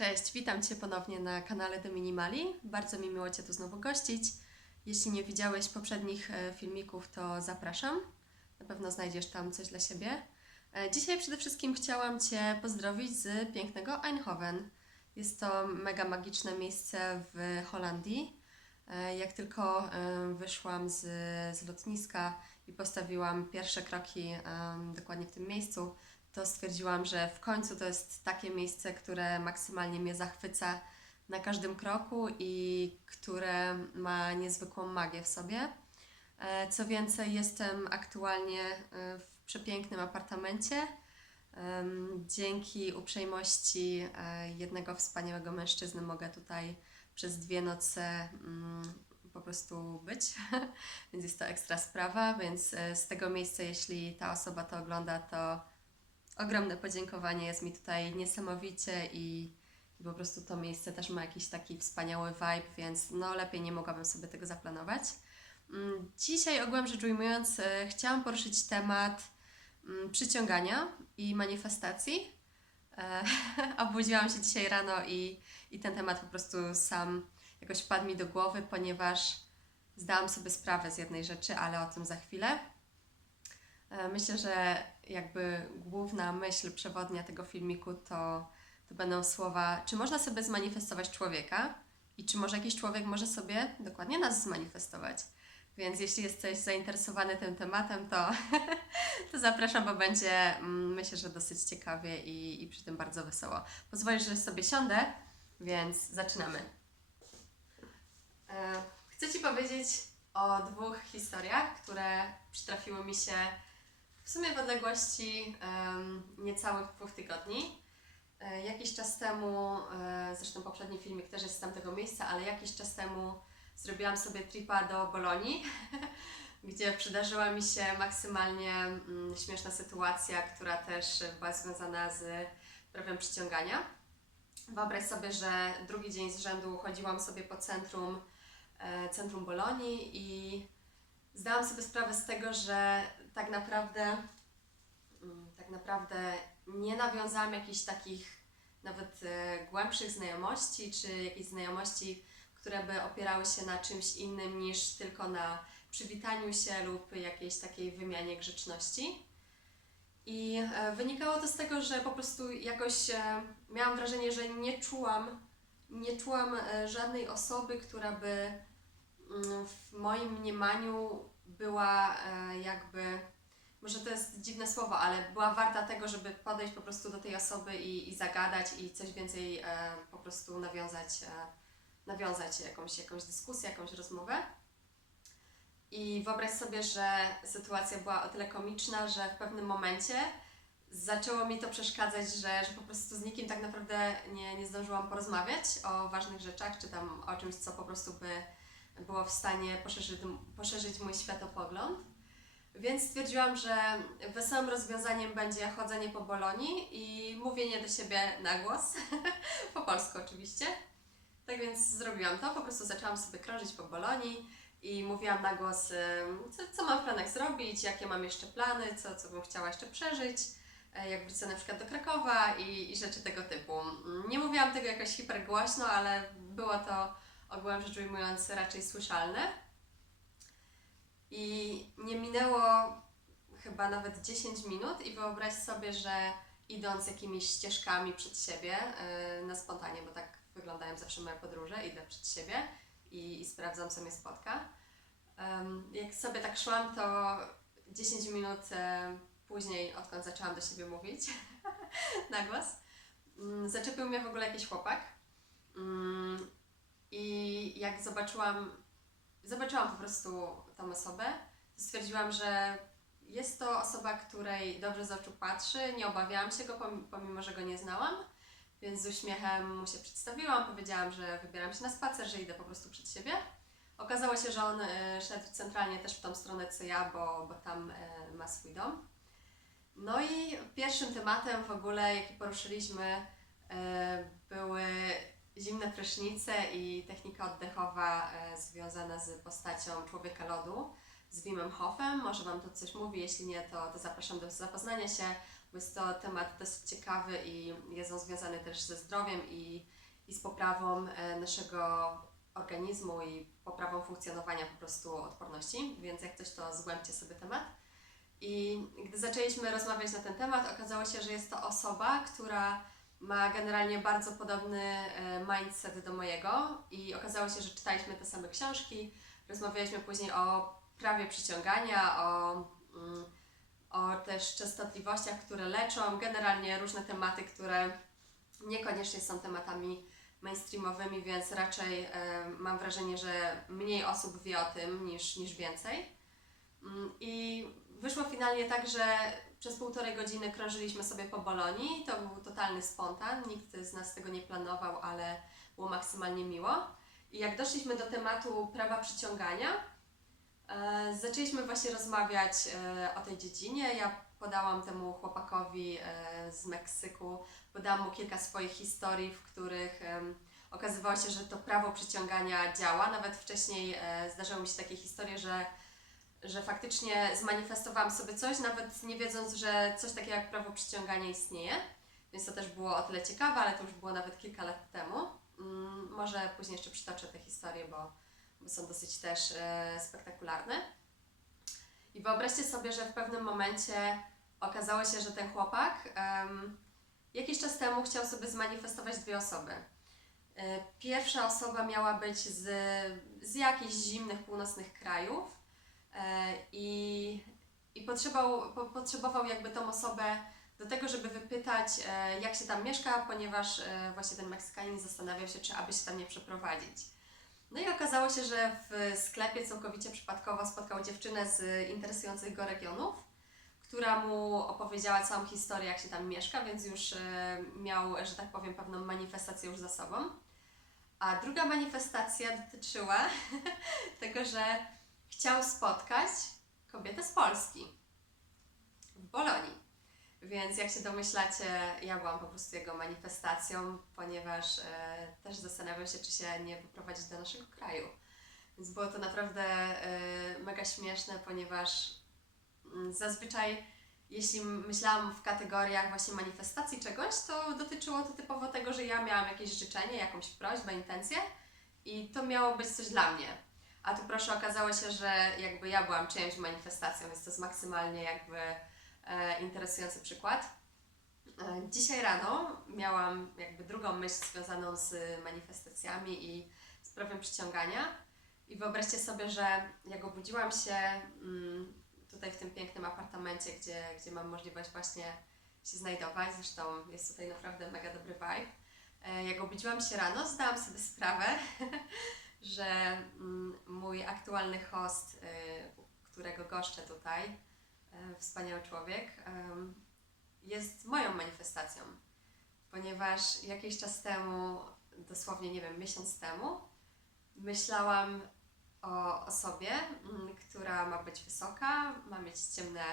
Cześć, witam Cię ponownie na kanale The Minimali. Bardzo mi miło Cię tu znowu gościć. Jeśli nie widziałeś poprzednich e, filmików, to zapraszam. Na pewno znajdziesz tam coś dla siebie. E, Dzisiaj przede wszystkim chciałam Cię pozdrowić z pięknego Eindhoven. Jest to mega magiczne miejsce w Holandii. E, Jak tylko wyszłam z, z lotniska i postawiłam pierwsze kroki dokładnie w tym miejscu, to stwierdziłam, że w końcu to jest takie miejsce, które maksymalnie mnie zachwyca na każdym kroku i które ma niezwykłą magię w sobie. E, Co więcej, jestem aktualnie e, w przepięknym apartamencie. Dzięki uprzejmości e, jednego wspaniałego mężczyzny mogę tutaj przez dwie noce mm, po prostu być, więc jest to ekstra sprawa, więc z tego miejsca, jeśli ta osoba to ogląda, to ogromne podziękowanie, jest mi tutaj niesamowicie i, i po prostu to miejsce też ma jakiś taki wspaniały vibe, więc no lepiej nie mogłabym sobie tego zaplanować. Mm, Dzisiaj ogółem rzecz ujmując e, chciałam poruszyć temat mm, przyciągania i manifestacji. E, Obudziłam się dzisiaj rano i, i ten temat po prostu sam jakoś wpadł mi do głowy, ponieważ zdałam sobie sprawę z jednej rzeczy, ale o tym za chwilę. E, Myślę, że jakby główna myśl przewodnia tego filmiku to, to będą słowa, czy można sobie zmanifestować człowieka i czy może jakiś człowiek może sobie dokładnie nas zmanifestować. Więc jeśli jesteś zainteresowany tym tematem, to, to zapraszam, bo będzie mm, myślę, że dosyć ciekawie i, i przy tym bardzo wesoło. Pozwolisz, że sobie siądę, więc zaczynamy. E, Chcę Ci powiedzieć o dwóch historiach, które przytrafiły mi się w sumie w odległości niecałych dwóch tygodni. E, Jakiś czas temu, e, zresztą poprzedni filmik też jest z tamtego miejsca, ale jakiś czas temu zrobiłam sobie tripa do Bolonii, gdzie przydarzyła mi się maksymalnie mm, śmieszna sytuacja, która też była związana z prawem przyciągania. Wyobraź sobie, że drugi dzień z rzędu chodziłam sobie po centrum, e, centrum Bolonii i zdałam sobie sprawę z tego, że tak naprawdę, mm, tak naprawdę nie nawiązałam jakichś takich nawet e, głębszych znajomości, czy jakichś znajomości, które by opierały się na czymś innym niż tylko na przywitaniu się lub jakiejś takiej wymianie grzeczności. I e, wynikało to z tego, że po prostu jakoś e, miałam wrażenie, że nie czułam, nie czułam żadnej osoby, która by mm, w moim mniemaniu była e, jakby, może to jest dziwne słowo, ale była warta tego, żeby podejść po prostu do tej osoby i, i zagadać i coś więcej e, po prostu nawiązać, e, nawiązać jakąś, jakąś dyskusję, jakąś rozmowę. I wyobraź sobie, że sytuacja była o tyle komiczna, że w pewnym momencie zaczęło mi to przeszkadzać, że, że po prostu z nikim tak naprawdę nie, nie zdążyłam porozmawiać o ważnych rzeczach, czy tam o czymś, co po prostu by było w stanie poszerzyć, poszerzyć mój światopogląd. Więc stwierdziłam, że wesołym rozwiązaniem będzie chodzenie po Bolonii i mówienie do siebie na głos, po polsku oczywiście. Tak więc zrobiłam to, po prostu zaczęłam sobie krążyć po Bolonii i mówiłam na głos, co, co mam w planach zrobić, jakie mam jeszcze plany, co, co bym chciała jeszcze przeżyć, e, jak wrócę na przykład do Krakowa i, i rzeczy tego typu. Nie mówiłam tego jakoś hipergłośno, ale było to ogółem rzecz ujmując raczej słyszalne. I nie minęło chyba nawet 10 minut i wyobraź sobie, że idąc jakimiś ścieżkami przed siebie yy, na spontanie, bo tak wyglądają zawsze moje podróże, idę przed siebie i, i sprawdzam, co mnie spotka. Jak sobie tak szłam, to 10 minut e, później, odkąd zaczęłam do siebie mówić na głos, mm, zaczepił mnie w ogóle jakiś chłopak. I jak zobaczyłam, zobaczyłam po prostu tą osobę, to stwierdziłam, że jest to osoba, której dobrze z oczu patrzy. Nie obawiałam się go, pom- pomimo że go nie znałam. Więc z uśmiechem mu się przedstawiłam, powiedziałam, że wybieram się na spacer, że idę po prostu przed siebie. Okazało się, że on e, szedł centralnie też w tą stronę co ja, bo, bo tam e, ma swój dom. No i pierwszym tematem w ogóle, jaki poruszyliśmy, e, były zimne prysznice i technika oddechowa e, związana z postacią człowieka lodu, z Wimem Hofem. Może Wam to coś mówi, jeśli nie, to, to zapraszam do zapoznania się. bo jest to temat dosyć ciekawy i jest on związany też ze zdrowiem i, i z poprawą e, naszego organizmu i poprawą funkcjonowania po prostu odporności, więc jak coś to zgłębcie sobie temat. I gdy zaczęliśmy rozmawiać na ten temat, okazało się, że jest to osoba, która ma generalnie bardzo podobny e, mindset do mojego i okazało się, że czytaliśmy te same książki, rozmawialiśmy później o prawie przyciągania, o, mm, o też częstotliwościach, które leczą, generalnie różne tematy, które niekoniecznie są tematami mainstreamowymi, więc raczej e, mam wrażenie, że mniej osób wie o tym niż, niż więcej. Mm, I wyszło finalnie tak, że przez półtorej godziny krążyliśmy sobie po Bolonii. To był totalny spontan, nikt z nas tego nie planował, ale było maksymalnie miło. I jak doszliśmy do tematu prawa przyciągania, e, zaczęliśmy właśnie rozmawiać e, o tej dziedzinie. Ja podałam temu chłopakowi e, z Meksyku, podałam mu kilka swoich historii, w których okazywało się, że to prawo przyciągania działa. Nawet wcześniej zdarzały mi się takie historie, że że faktycznie zmanifestowałam sobie coś, nawet nie wiedząc, że coś takiego jak prawo przyciągania istnieje. Więc to też było o tyle ciekawe, ale to już było nawet kilka lat temu. Mm, może później jeszcze przytoczę te historie, bo, bo są dosyć też e, spektakularne. I wyobraźcie sobie, że w pewnym momencie okazało się, że ten chłopak jakiś czas temu chciał sobie zmanifestować dwie osoby. E, Pierwsza osoba miała być z, z jakichś zimnych, północnych krajów, i, i potrzebował, po, potrzebował jakby tą osobę do tego, żeby wypytać, e, jak się tam mieszka, ponieważ e, właśnie ten Meksykanin zastanawiał się, czy aby się tam nie przeprowadzić. No i okazało się, że w sklepie całkowicie przypadkowo spotkał dziewczynę z interesujących go regionów, która mu opowiedziała całą historię, jak się tam mieszka, więc już miał, że tak powiem, pewną manifestację już za sobą. A druga manifestacja dotyczyła tego, że chciał spotkać kobietę z Polski w Bolonii. Więc jak się domyślacie, ja byłam po prostu jego manifestacją, ponieważ e, też zastanawiał się, czy się nie wyprowadzić do naszego kraju. Więc było to naprawdę e, mega śmieszne, ponieważ mm, zazwyczaj jeśli myślałam w kategoriach właśnie manifestacji czegoś, to dotyczyło to typowo tego, że ja miałam jakieś życzenie, jakąś prośbę, intencję i to miało być coś dla mnie. A tu proszę, okazało się, że jakby ja byłam czyjąś manifestacją, więc to jest maksymalnie jakby e, interesujący przykład. E, dzisiaj rano miałam jakby drugą myśl związaną z manifestacjami i z prawem przyciągania. I wyobraźcie sobie, że jak obudziłam się mm, tutaj w tym pięknym apartamencie, gdzie, gdzie mam możliwość właśnie się znajdować, zresztą jest tutaj naprawdę mega dobry vibe. E, jak obudziłam się rano, zdałam sobie sprawę, że mm, mój aktualny host, y, którego goszczę tutaj, y, wspaniały człowiek, jest moją manifestacją, ponieważ jakiś czas temu, dosłownie nie wiem, miesiąc temu, myślałam o osobie, mm, która ma być wysoka, ma mieć ciemne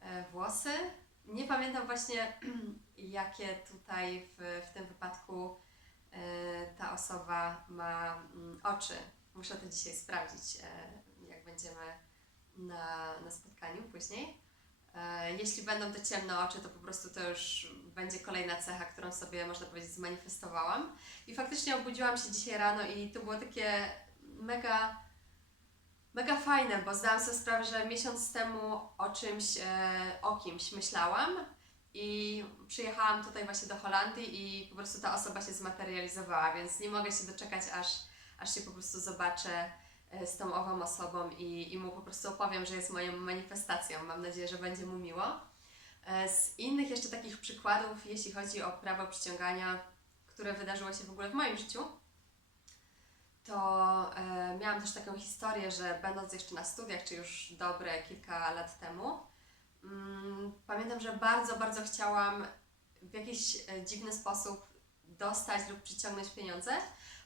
e, włosy. Nie pamiętam właśnie, jakie tutaj w, w tym wypadku ta osoba ma mm, oczy. Muszę to dzisiaj sprawdzić, e, jak będziemy na, na spotkaniu później. E, jeśli będą te ciemne oczy, to po prostu to już będzie kolejna cecha, którą sobie, można powiedzieć, zmanifestowałam. I faktycznie obudziłam się dzisiaj rano i to było takie mega, mega fajne, bo zdałam sobie sprawę, że miesiąc temu o czymś, o kimś myślałam, i przyjechałam tutaj właśnie do Holandii i po prostu ta osoba się zmaterializowała, więc nie mogę się doczekać, aż, aż się po prostu zobaczę e, z tą ową osobą i, i mu po prostu opowiem, że jest moją manifestacją. Mam nadzieję, że będzie mu miło. E, z innych jeszcze takich przykładów, jeśli chodzi o prawo przyciągania, które wydarzyło się w ogóle w moim życiu, to e, miałam też taką historię, że będąc jeszcze na studiach, czy już dobre kilka lat temu, pamiętam, że bardzo, bardzo chciałam w jakiś e, dziwny sposób dostać lub przyciągnąć pieniądze,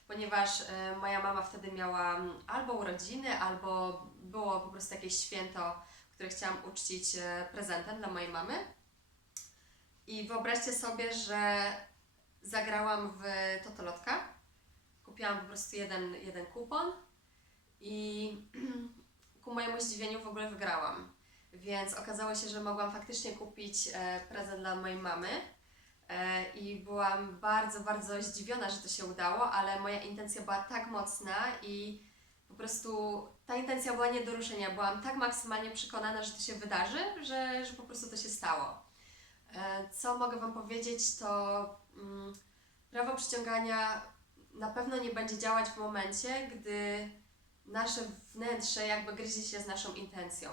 ponieważ e, moja mama wtedy miała mm, albo urodziny, albo było po prostu jakieś święto, które chciałam uczcić e, prezentem dla mojej mamy. I wyobraźcie sobie, że zagrałam w Totolotka. Kupiłam po prostu jeden, jeden kupon i ku mojemu zdziwieniu w ogóle wygrałam. Więc okazało się, że mogłam faktycznie kupić e, prezent dla mojej mamy. E, I byłam bardzo, bardzo zdziwiona, że to się udało, ale moja intencja była tak mocna i po prostu ta intencja była nie do ruszenia. Byłam tak maksymalnie przekonana, że to się wydarzy, że, że po prostu to się stało. E, Co mogę Wam powiedzieć, to mm, prawo przyciągania na pewno nie będzie działać w momencie, gdy nasze wnętrze jakby gryzie się z naszą intencją.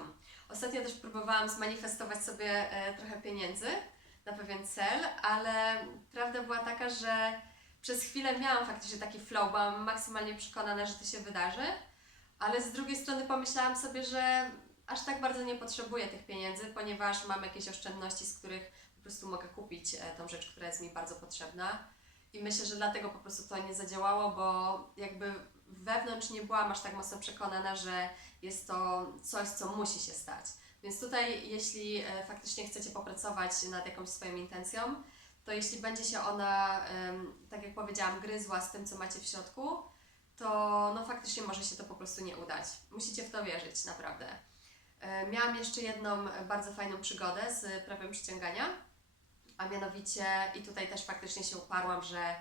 Ostatnio też próbowałam zmanifestować sobie e, trochę pieniędzy na pewien cel, ale prawda była taka, że przez chwilę miałam faktycznie taki flow, byłam maksymalnie przekonana, że to się wydarzy, ale z drugiej strony pomyślałam sobie, że aż tak bardzo nie potrzebuję tych pieniędzy, ponieważ mam jakieś oszczędności, z których po prostu mogę kupić e, tą rzecz, która jest mi bardzo potrzebna. I myślę, że dlatego po prostu to nie zadziałało, bo jakby wewnątrz nie byłam aż tak mocno przekonana, że jest to coś, co musi się stać. Więc tutaj, jeśli e, faktycznie chcecie popracować nad jakąś swoją intencją, to jeśli będzie się ona, tak jak powiedziałam, gryzła z tym, co macie w środku, to no faktycznie może się to po prostu nie udać. Musicie w to wierzyć, naprawdę. E, Miałam jeszcze jedną bardzo fajną przygodę z prawem przyciągania, a mianowicie, i tutaj też faktycznie się uparłam, że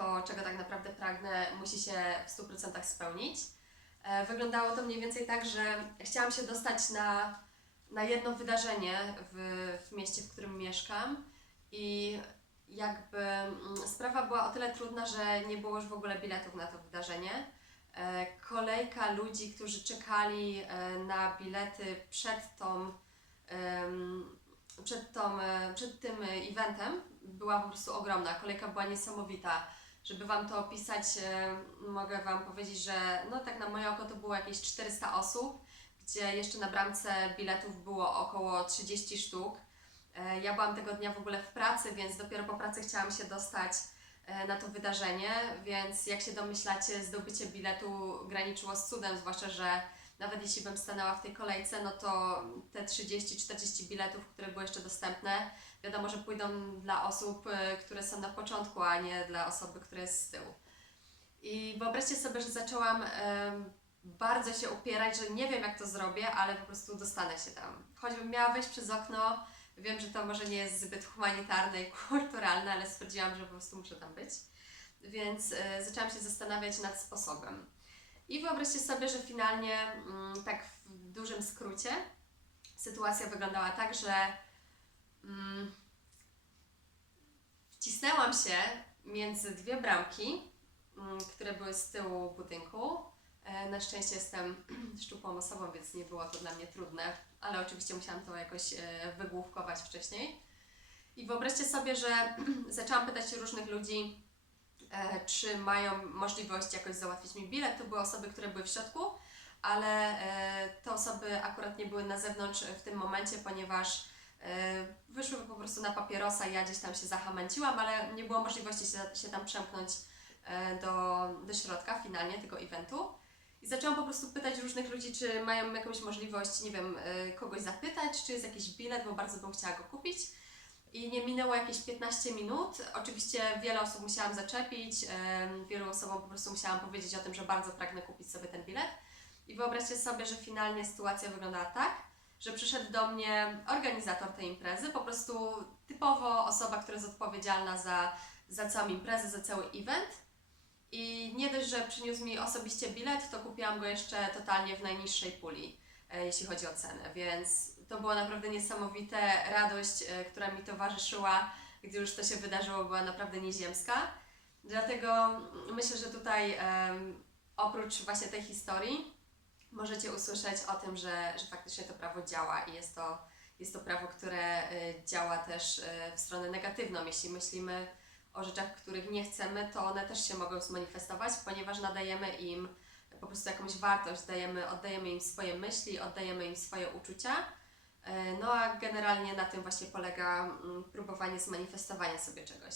to, czego tak naprawdę pragnę, musi się w 100% spełnić. E, Wyglądało to mniej więcej tak, że chciałam się dostać na, na jedno wydarzenie w, w mieście, w którym mieszkam i jakby mm, sprawa była o tyle trudna, że nie było już w ogóle biletów na to wydarzenie. E, Kolejka ludzi, którzy czekali e, na bilety przed tą, przed, tą, przed tym eventem była po prostu ogromna. Kolejka była niesamowita. Żeby Wam to opisać, e, mogę Wam powiedzieć, że no tak na moje oko to było jakieś 400 osób, gdzie jeszcze na bramce biletów było około 30 sztuk. E, Ja byłam tego dnia w ogóle w pracy, więc dopiero po pracy chciałam się dostać e, na to wydarzenie, więc jak się domyślacie, zdobycie biletu graniczyło z cudem, zwłaszcza, że nawet jeśli bym stanęła w tej kolejce, no to te 30-40 biletów, które były jeszcze dostępne, wiadomo, że pójdą dla osób, e, które są na początku, a nie dla osoby, która jest z tyłu. I wyobraźcie sobie, że zaczęłam bardzo się upierać, że nie wiem jak to zrobię, ale po prostu dostanę się tam. Choćbym miała wejść przez okno, wiem, że to może nie jest zbyt humanitarne i kulturalne, ale stwierdziłam, że po prostu muszę tam być. Więc e, zaczęłam się zastanawiać nad sposobem. I wyobraźcie sobie, że finalnie, mm, tak w dużym skrócie, sytuacja wyglądała tak, że mm, wcisnęłam się między dwie bramki, mm, które były z tyłu budynku. E, Na szczęście jestem szczupłą osobą, więc nie było to dla mnie trudne, ale oczywiście musiałam to jakoś e, wygłówkować wcześniej. I wyobraźcie sobie, że zaczęłam pytać różnych ludzi, czy mają możliwość jakoś załatwić mi bilet. To były osoby, które były w środku, ale e, te osoby akurat nie były na zewnątrz w tym momencie, ponieważ e, wyszły po prostu na papierosa ja gdzieś tam się zachamanciłam, ale nie było możliwości się, się tam przemknąć e, do, do środka finalnie tego eventu. I zaczęłam po prostu pytać różnych ludzi, czy mają jakąś możliwość, nie wiem, e, kogoś zapytać, czy jest jakiś bilet, bo bardzo bym chciała go kupić. I nie minęło jakieś 15 minut. Oczywiście wiele osób musiałam zaczepić, wielu osobom po prostu musiałam powiedzieć o tym, że bardzo pragnę kupić sobie ten bilet. I wyobraźcie sobie, że finalnie sytuacja wyglądała tak, że przyszedł do mnie organizator tej imprezy, po prostu typowo osoba, która jest odpowiedzialna za, za całą imprezę, za cały event. I nie dość, że przyniósł mi osobiście bilet, to kupiłam go jeszcze totalnie w najniższej puli, e, jeśli chodzi o cenę, więc to było naprawdę niesamowite. Radość, e, która mi towarzyszyła, gdy już to się wydarzyło, była naprawdę nieziemska. Dlatego myślę, że tutaj oprócz właśnie tej historii możecie usłyszeć o tym, że, że faktycznie to prawo działa i jest to, jest to prawo, które e, działa też e, w stronę negatywną. Jeśli myślimy o rzeczach, których nie chcemy, to one też się mogą zmanifestować, ponieważ nadajemy im po prostu jakąś wartość, dajemy, oddajemy im swoje myśli, oddajemy im swoje uczucia. E, No a generalnie na tym właśnie polega mm, próbowanie zmanifestowania sobie czegoś.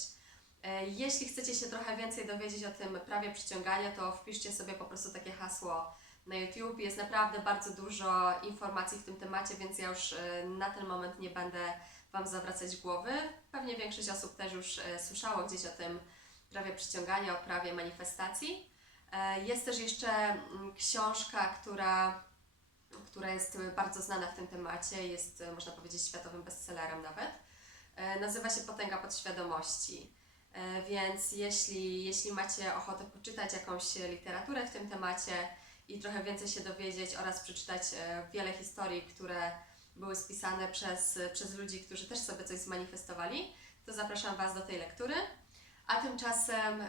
E, Jeśli chcecie się trochę więcej dowiedzieć o tym prawie przyciągania, to wpiszcie sobie po prostu takie hasło na YouTube. Jest naprawdę bardzo dużo informacji w tym temacie, więc ja już e, na ten moment nie będę Wam zawracać głowy. Pewnie większość osób też już słyszało gdzieś o tym prawie przyciągania, o prawie manifestacji. Jest też jeszcze mm, książka, która która jest e, bardzo znana w tym temacie, jest e, można powiedzieć światowym bestsellerem nawet. E, Nazywa się Potęga Podświadomości. Więc jeśli, jeśli macie ochotę poczytać jakąś literaturę w tym temacie i trochę więcej się dowiedzieć oraz przeczytać wiele historii, które były spisane przez, przez ludzi, którzy też sobie coś zmanifestowali, to zapraszam Was do tej lektury. A tymczasem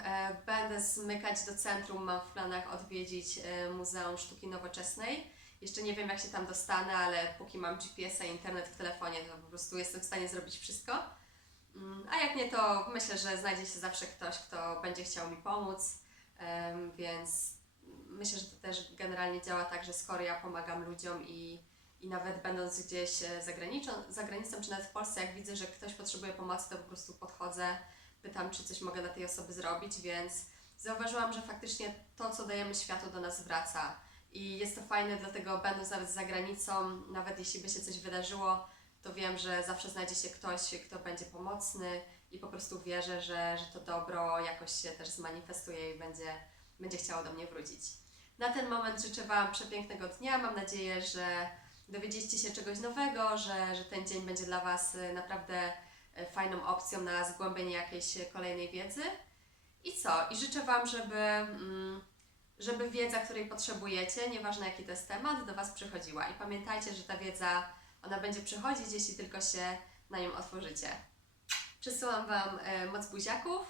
będę zmykać do centrum. Mam w planach odwiedzić Muzeum Sztuki Nowoczesnej. Jeszcze nie wiem, jak się tam dostanę, ale póki mam GPS-a i internet w telefonie, to po prostu jestem w stanie zrobić wszystko. Mm, A jak nie, to myślę, że znajdzie się zawsze ktoś, kto będzie chciał mi pomóc. Więc myślę, że to też generalnie działa tak, że skoro ja pomagam ludziom i, i nawet będąc gdzieś e, za granicą, za granicą, czy nawet w Polsce, jak widzę, że ktoś potrzebuje pomocy, to po prostu podchodzę, pytam, czy coś mogę dla tej osoby zrobić, więc zauważyłam, że faktycznie to, co dajemy światu, do nas wraca. I jest to fajne, dlatego będąc nawet za granicą, nawet jeśli by się coś wydarzyło, to wiem, że zawsze znajdzie się ktoś, kto będzie pomocny i po prostu wierzę, że, że to dobro jakoś się też zmanifestuje i będzie, będzie chciało do mnie wrócić. Na ten moment życzę Wam przepięknego dnia. Mam nadzieję, że dowiedzieliście się czegoś nowego, że, że ten dzień będzie dla Was y, naprawdę y, fajną opcją na zgłębienie jakiejś y, kolejnej wiedzy. I co? I życzę Wam, żeby, mm, żeby wiedza, której potrzebujecie, nieważne jaki to jest temat, do Was przychodziła. I pamiętajcie, że ta wiedza, ona będzie przychodzić, jeśli tylko się na nią otworzycie. Przesyłam Wam e, moc buziaków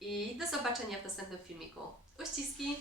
i do zobaczenia w następnym filmiku. Uściski!